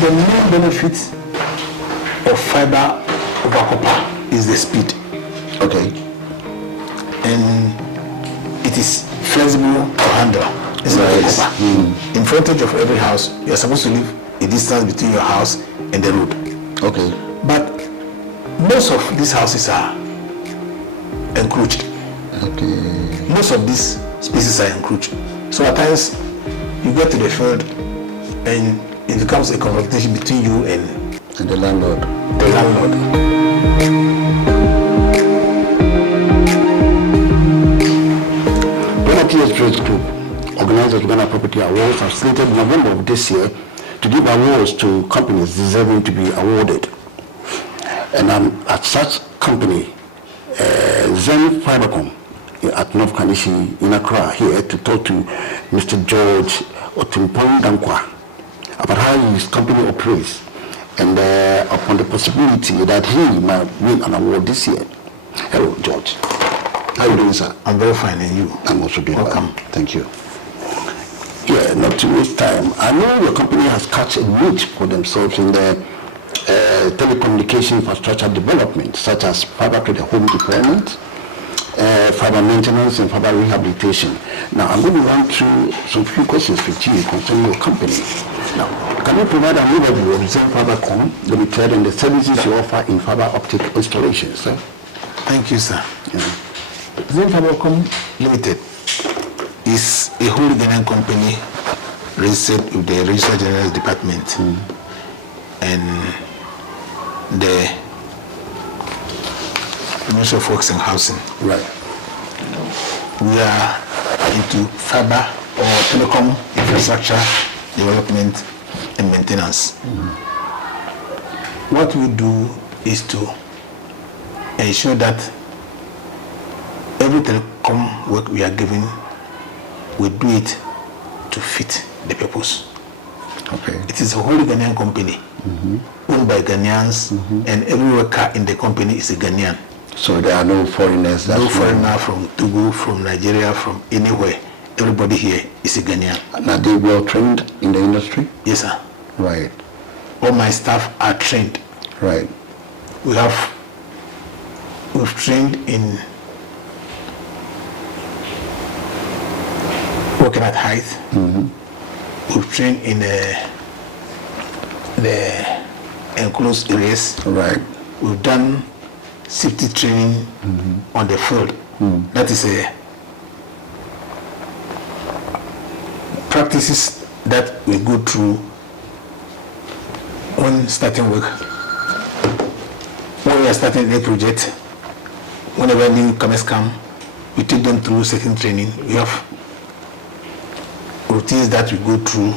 the main benefit of fiber over copper is the speed. Okay. And it is flexible to handle. It's like copper. In frontage of every house, you're supposed to leave a distance between your house and the road. Okay. But most of these houses are encroached. Okay. Most of these spaces are encroached. So at times, you get to the field and it becomes a confrontation between you and the landlord. The landlord. Trade Group, organizers of Ghana Property Awards, have slated November of this year to give awards to companies deserving to be awarded. And at such company, Zenfibercom at North Kaneshie in Accra, here to talk to Mr. George Otempong Dankwa about how his company operates and upon the possibility that he might win an award this year. Hello, George. How are you doing, sir? I'm very fine, and you? I'm also doing welcome. Well. Thank you. Yeah, not to waste time. I know your company has catch a niche for themselves in the telecommunication infrastructure development, such as fiber to the home deployment, fiber maintenance, and fiber rehabilitation. Now, I'm going to run through some few questions with you concerning your company. Now, can you provide an overview of Zenfibercom Limited and the services you offer in fiber optic installations, sir? Thank you, sir. Yeah. Zenfibercom Limited is a wholly Ghanaian company registered with the Registrar General's Department and the Ministry of Works and Housing. Right. We are into fiber or telecom infrastructure development and maintenance. What we do is to ensure that every telecom work we are given, we do it to fit the purpose. Okay. It is a wholly Ghanaian company, owned by Ghanaians, and every worker in the company is a Ghanaian. So there are no foreigners? No foreigner from Togo, from Nigeria, from anywhere. Everybody here is a Ghanaian. And are they well trained in the industry? Yes, sir. Right. All my staff are trained. Right. We've trained in working at height. We've trained in the enclosed areas. Right. We've done safety training on the field. That is a practices that we go through when starting work. When we are starting a project, whenever newcomers come, we take them through certain training. We have routines that we go through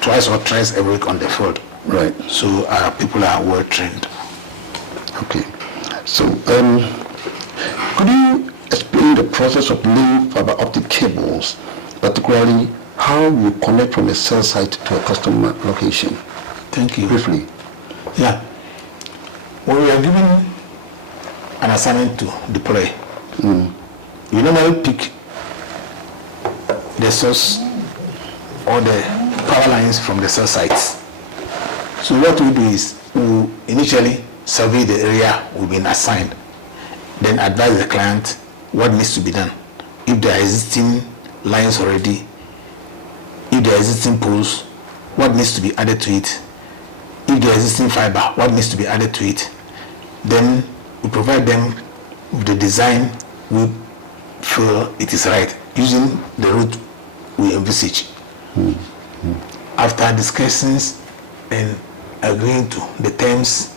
twice or thrice a week on the field. Right. So our people are well trained. Okay. So, could you explain the process of laying fiber optic cables, particularly how you connect from a cell site to a customer location? Thank you. Briefly. Yeah. When we are given an assignment to deploy, you normally pick the source or the power lines from the cell sites. So what we do is we initially survey the area we've been assigned, then advise the client what needs to be done. If there are existing lines already, if there are existing poles, what needs to be added to it, if there are existing fiber, what needs to be added to it. Then we provide them with the design we feel it is right, using the route we envisage. After discussions and agreeing to the terms,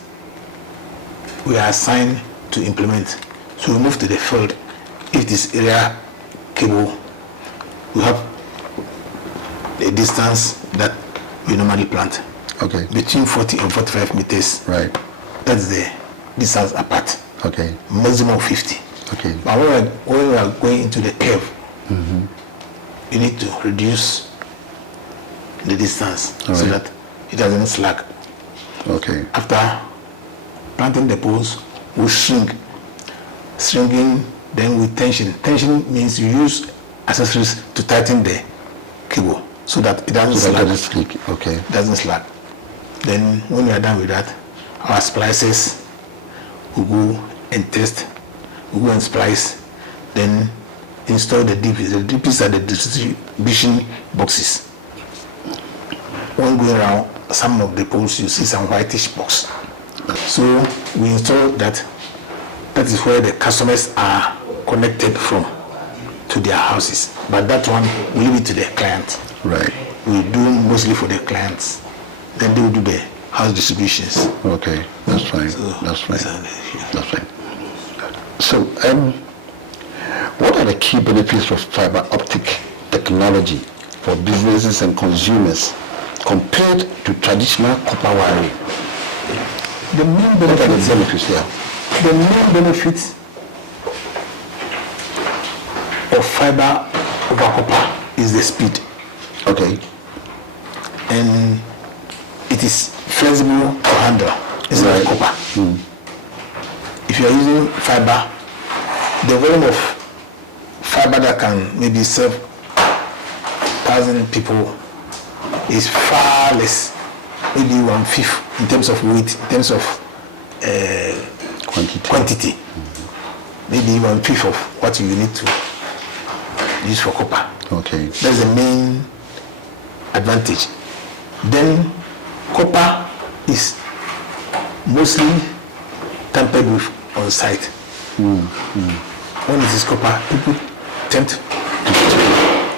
we are assigned to implement. So we move to the field. If this area cable, we have a distance that we normally plant. Okay. Between 40 and 45 meters. Right. That's the distance apart. Okay. Maximum 50. Okay. But when we are going into the curve, you need to reduce the distance so that it doesn't slack. Okay. After planting the poles, we shrink. Shrinking, then with tension. Tension means you use accessories to tighten the cable so that it doesn't slack. Okay. Doesn't slack. Then when we are done with that, our splicers will go and test, we'll go and splice, then install the DPs. The DPs are the distribution boxes. When going around some of the poles, you see some whitish box. So we install that. That is where the customers are connected from to their houses. But that one, we leave it to the client. Right. We do mostly for the clients. Then they will do the house distributions. Okay, that's fine. So That's fine. that's That's fine. So, what are the key benefits of fiber optic technology for businesses and consumers compared to traditional copper wiring? The main What are the benefits, benefits there? the main benefits of fiber over copper is the speed, Okay. and it is flexible to handle. It's Right. like copper. If you are using fiber, the volume of fiber that can maybe serve 1,000 people is far less, maybe 1/5 in terms of weight, in terms of quantity. Maybe 1/5 of what you need to use for copper. Okay. That's the main advantage. Then copper is mostly tampered with on site. When it is copper, people tend to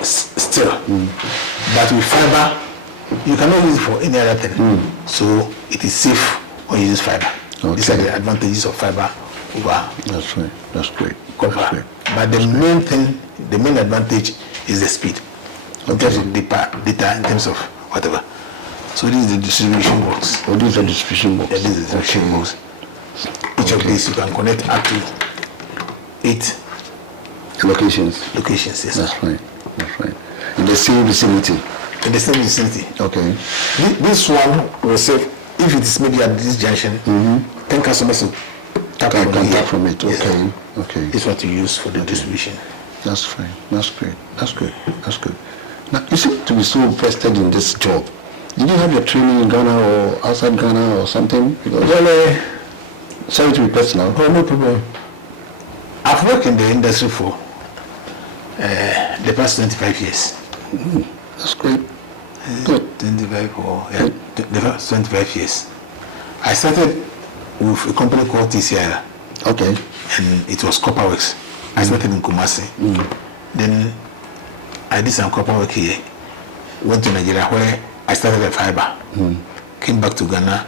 still. But with fiber, you cannot use it for any other thing. So it is safe when you use fiber. These are Okay. the advantages of fiber over That's right. That's great. copper. That's great. But the main thing, the main advantage is the speed. In terms of data, in terms of whatever. So this is the distribution box. Oh, these are distribution box. Yeah, this is the distribution box. Each of these you can connect up to 8 Locations. locations. Yes, That's right. That's right. In the same vicinity. in the same vicinity. Okay. This one will serve, if it is maybe at this junction, 10 customers will tap I from can here. tap from it. Yes. Okay. Okay. It's what you use for the distribution. That's fine. That's great. That's good. That's good. Now, you seem to be so invested in this job. Did you have your training in Ghana or outside Ghana or something? Because, Well, sorry to be personal. oh, no problem. I've worked in the industry for the past 25 years. That's great. Good. 25 or yeah, the past 25 years. I started with a company called TCI, Okay. and it was copper works. I started in Kumasi. Then I did some copper work here. Went to Nigeria where I started the fiber. Came back to Ghana.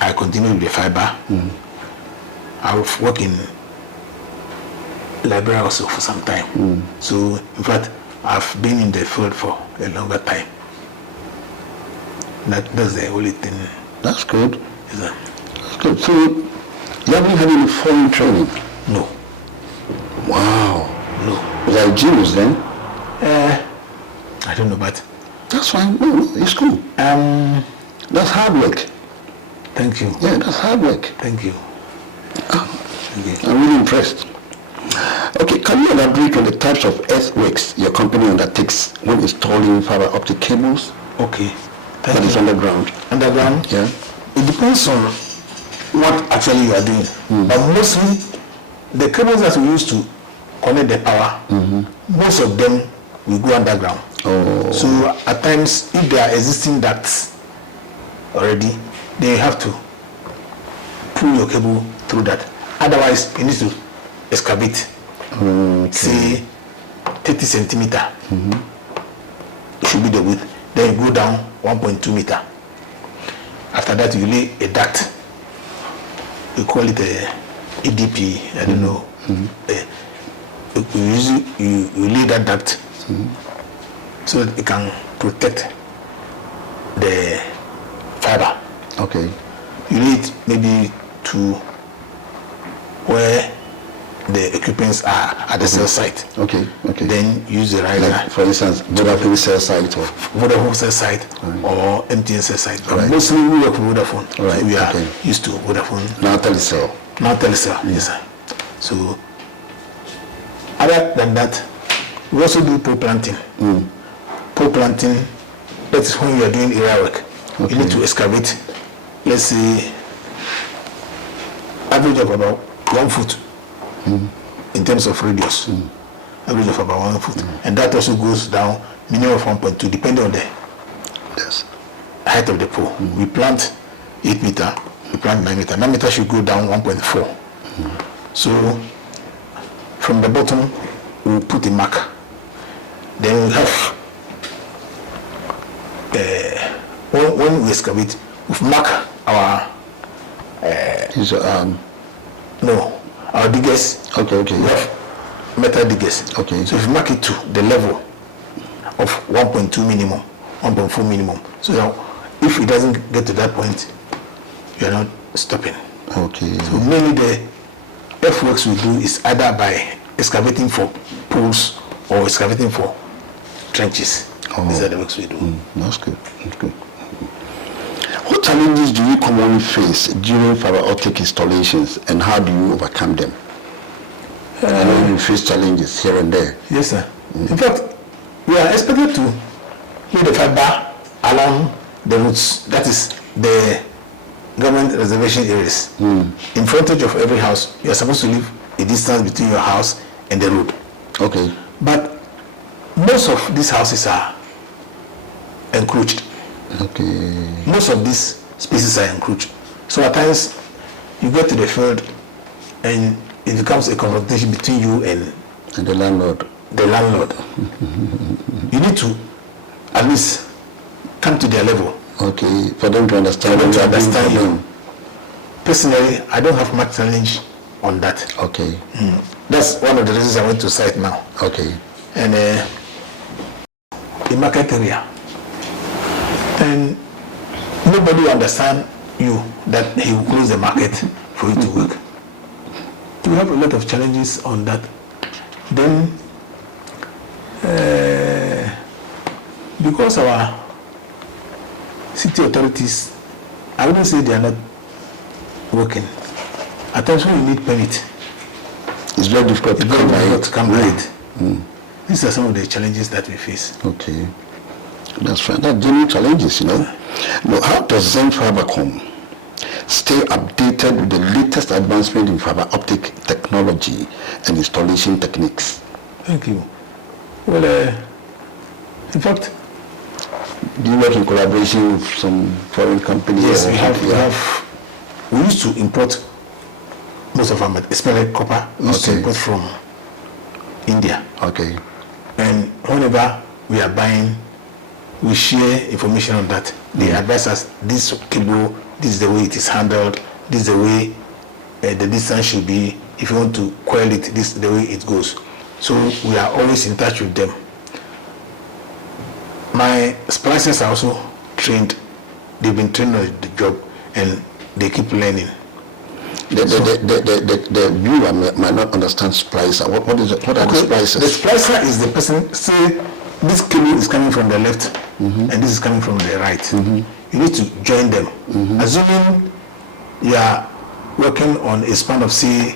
I continued with the fiber. I've worked in Liberia also for some time. So in fact, I've been in the field for a longer time. That's the only thing. That's good. Is that, That's good. So, you haven't had any foreign training? no, Wow. no. Was I genius then? I don't know, but That's fine. No, it's cool. That's hard work. thank you. Yeah, that's hard work. Thank you. Thank you. I'm really impressed. Okay, can you elaborate on the types of earthworks your company undertakes when installing fiber optic cables Okay. that Thank is you. underground? Underground? Yeah. It depends on what actually you are doing. But mostly, the cables that we use to connect the power, most of them will go underground. Oh. So at times, if there are existing ducts already, then you have to pull your cable through that. Otherwise, you need to excavate, say 30 centimeter. It should be the width. Then you go down 1.2 meter. After that, you lay a duct. We call it a EDP. I don't know. You lay that duct so that it can protect the fiber. Okay. You need maybe to where the equipments are at the cell site. Okay. Okay. Then use the riser. like, for instance, Vodafone cell site or Vodafone cell site or MTN cell site. But Right. mostly we work with Vodafone. Right, So we are okay. used to Vodafone. now telecell. Now Telco, yes sir. So other than that, we also do pole planting. Pole planting, that is when you are doing area work. You need to excavate, let's say, average of about 1 foot in terms of radius. Average of about 1 foot. And that also goes down minimum of 1.2, depending on the height of the pole. We plant 8 meter, we plant 9 meter. 9 meter should go down 1.4. So from the bottom, we'll put a mark. Then we have, when we excavate, we mark our, our diggers. Okay. We have metal diggers. Okay. So if you mark it to the level of 1.2 minimum, 1.4 minimum, so that if it doesn't get to that point, you are not stopping. Okay. So mainly the earthworks we do is either by excavating for pools or excavating for trenches. These are the works we do. That's good. That's good. What challenges do you commonly face during fiber optic installations, and how do you overcome them? I know you face challenges here and there. Yes, sir. In fact, we are expected to lay the fiber along the routes. That is the government reservation areas. In frontage of every house, you are supposed to leave a distance between your house and the road. Okay. But most of these houses are encroached. Okay. Most of these spaces are encroached. So at times, you get to the field and it becomes a confrontation between you and the landlord. You need to at least come to their level. Okay, for them to understand. You. Personally, I don't have much challenge on that. Okay. That's one of the reasons I went to site now. Okay. And the market area. And nobody will understand you that he will close the market for you to work. We have a lot of challenges on that. Then, because our city authorities, I wouldn't say they are not working. At times when you need permit, it's very difficult to come right. These are some of the challenges that we face. Okay, that's fine. That's genuine challenges, Now, how does Zenfibercom stay updated with the latest advancement in fiber optic technology and installation techniques? Thank you. Well, in fact, do you work in collaboration with some foreign companies? Yes, we used to import most of our, especially copper, we used to import from India. Okay. And whenever we are buying, we share information on that. They advise us, this cable, this is the way it is handled, this is the way the distance should be. If you want to coil it, this is the way it goes. So we are always in touch with them. My splicers are also trained. They've been trained on the job and they keep learning. The viewer might not understand splicer. What are the splicers? The splicer is the person, say this cable is coming from the left and this is coming from the right. You need to join them. Assuming you are working on a span of say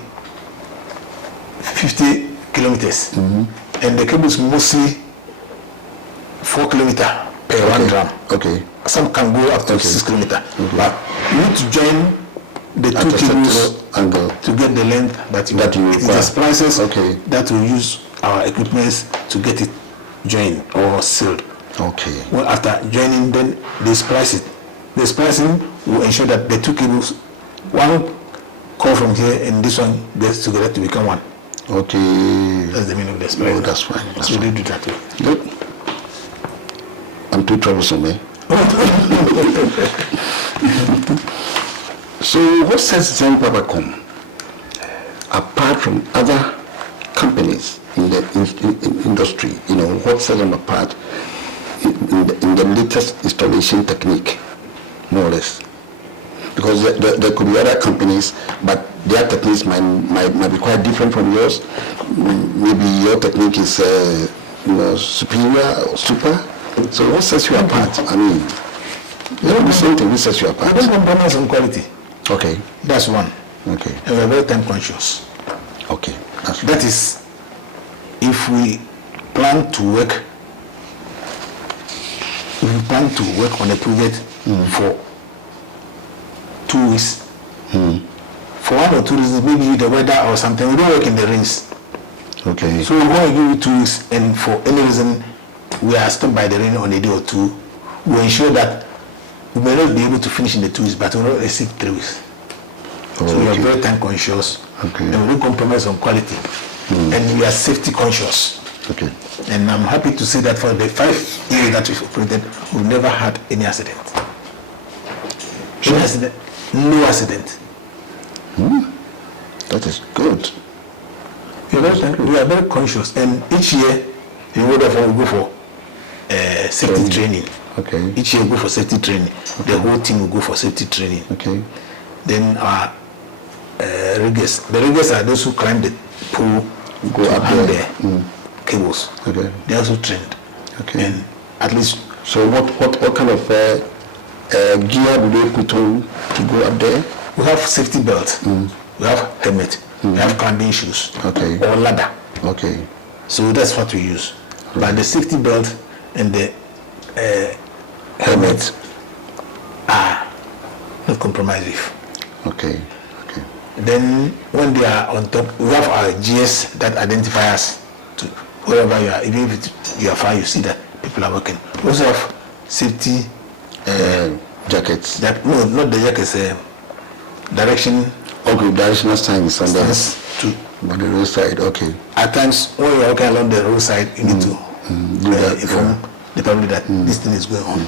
50 kilometers and the cable is mostly 4 kilometers per 1 drum. Okay. Some can go up to 6 kilometers. But you need to join the two cables angle to get the length that you require. It's the splices that will use our equipment to get it joined or sealed. Okay. Well, after joining, then they splice it. The splicing will ensure that the two cables, one come from here and this one gets together to become one. Okay. That's the meaning of the splice. Oh, that's fine. That's so fine. they do that way. Good. I'm too troublesome, eh? So what sets Zenfibercom apart from other companies in the industry? What sets them apart in the latest installation technique, more or less? Because there could be other companies, but their techniques might be quite different from yours. Maybe your technique is superior or super. So what sets you apart? I mean, the same thing. What sets you apart? I don't compromise on quality. Okay. That's one. Okay. And we're very time conscious. Okay. That is, if we plan to work on a project for 2 weeks. For 1 or 2 reasons, maybe the weather or something, we don't work in the rains. Okay. So we're going to give you 2 weeks, and for any reason we are stopped by the rain on a day or two, we ensure that we may not be able to finish in the 2 weeks, but we will not exceed 3 weeks. So we are very time conscious, and we don't compromise on quality, and we are safety conscious. Okay. And I'm happy to say that for the 5 years that we've operated, we've never had any accident. No accident. That is good. We are very conscious, and each year we go for safety training. Okay. Each year we go for safety training. The whole team will go for safety training. Okay. Then our riggers. The riggers are those who climb the pool, Go up hang there. the cables. Okay. They are also trained. Okay. And at least. So what kind of gear do they put on to go up there? We have safety belts. We have helmet. We have climbing shoes. Okay. Or ladder. Okay. So that's what we use. But the safety belt and the helmet are not compromised with. Okay. Okay. Then when they are on top, we have our GS that identify us to wherever you are. Even if you are far, you see that people are working. We also have safety jackets. no, not the jackets. Direction. Okay, directional signs on the To the roadside. Okay. at times when you are walking along the roadside, you need to inform the public that this thing is going on.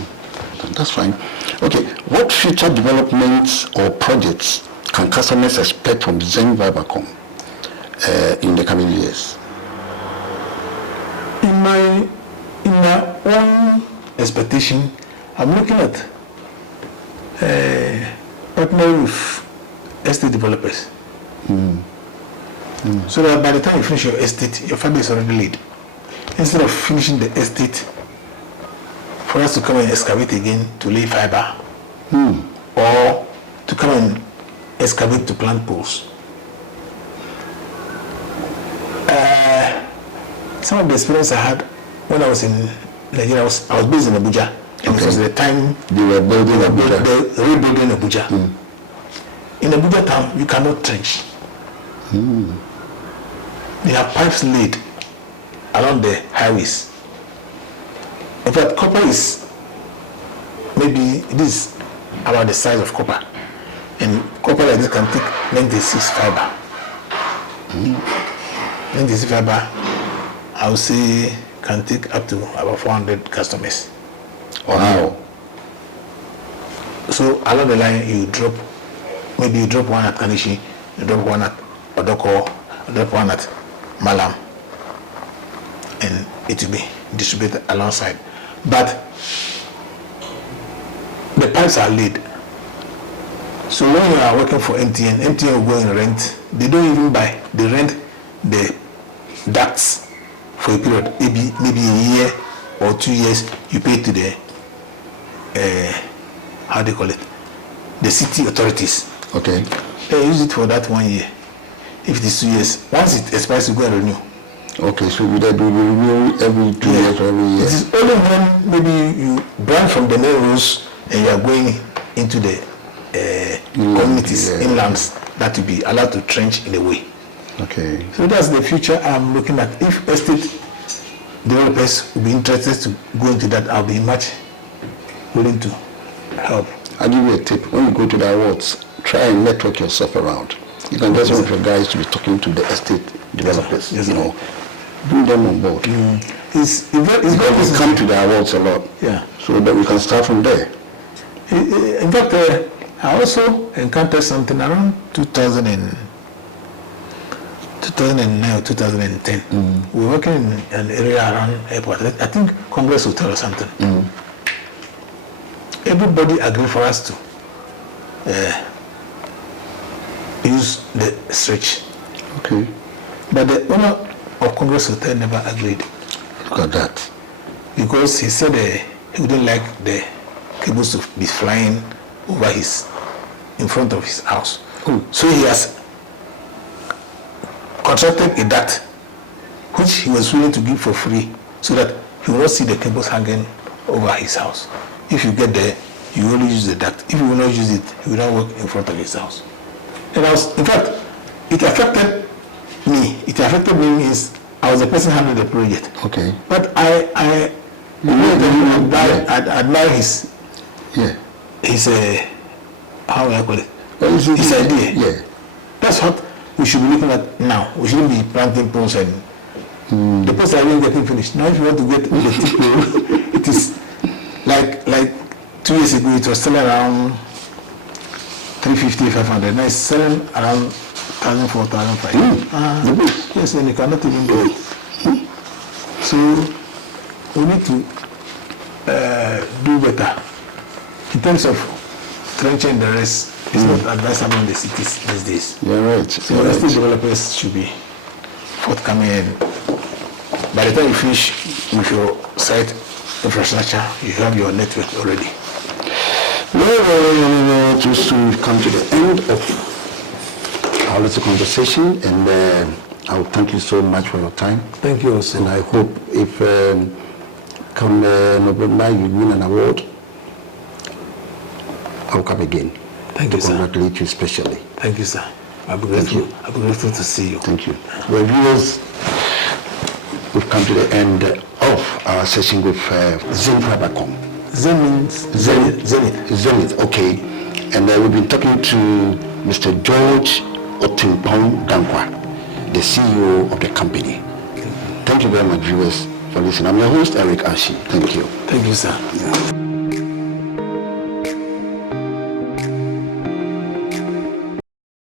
That's fine. Okay. What future developments or projects can customers expect from Zenfibercom in the coming years? In my own expectation, I'm looking at partnering with estate developers. So that by the time you finish your estate, your fiber is already laid. Instead of finishing the estate, for us to come and excavate again to lay fiber, or to come and excavate to plant poles. Some of the experience I had when I was in Nigeria, I was based in Abuja, and it was the time They were building Abuja. the rebuilding Abuja. In Abuja town, you cannot trench. They have pipes laid along the highways. In fact, copper is maybe this about the size of copper, and copper like this can take 96 fiber. 96 fiber, I would say, can take up to about 400 customers. Wow. So along the line, you drop one at Kaneshie, you drop one at Odoko, you drop one at Malam, and it will be distributed alongside. But the pipes are laid. So when you are working for MTN will go and rent. They don't even buy. They rent the ducts for a period, maybe a year or 2 years. You pay to the how do you call it? The city authorities. Okay. They use it for that 1 year. If it is 2 years, once it expires, you go and renew. Okay, so we do renew every 2 years or every year? It is only when maybe you branch from the main roads and you are going into the communities, inlands, that will be allowed to trench in a way. Okay. So that's the future I'm looking at. If estate developers will be interested to go into that, I'll be much willing to help. I'll give you a tip. When you go to the awards, try and network yourself around. You can just want your guys to be talking to the estate developers. Yes, you know, bring them on board. It's Because we come to the awards a lot. Yeah. So that we can start from there. In fact, I also encountered something around 2009 or 2010. We were working in an area around airport. I think Congress Hotel or something. Everybody agreed for us to use the stretch. Okay. But the owner of Congress Hotel never agreed. Look at that. Because he said he wouldn't like the cables to be flying over in front of his house. So he has contracted a duct, which he was willing to give for free, so that he will not see the cables hanging over his house. If you get there, you only use the duct. If you will not use it, you will not work in front of his house. And in fact, it affected me. It affected me means I was the person handling the project. Okay. But I admire his how will I call it? His idea. Yeah. That's what we should be looking at now. We shouldn't be planting poles and the poles are even getting finished. Now if you want to get the thick pole, it is like 2 years ago it was selling around 350, 500. Now it's selling around 1,000, 4,000. Yes, and you cannot even do it. So we need to do better in terms of trenching the rest. It's not advisable in the cities these days. You're right. So estate developers should be forthcoming, and by the time you finish with your site infrastructure, you have your network already. Well, just to come to the end of our little conversation, and I will thank you so much for your time. Thank you also. And I hope if come November you win an award, I will come again. Thank you, sir. Congratulate you especially. Thank you, sir. I'll be grateful. I'll be grateful to see you. Thank you. Well, viewers, we've come to the end of our session with Zenfibercom. Zen means Zenith. Zenith, okay. And we've been talking to Mr. George Otempong Dankwa, the CEO of the company. Thank you very much, viewers, for listening. I'm your host, Eric Ashi. Thank you. Thank you, sir. Yeah.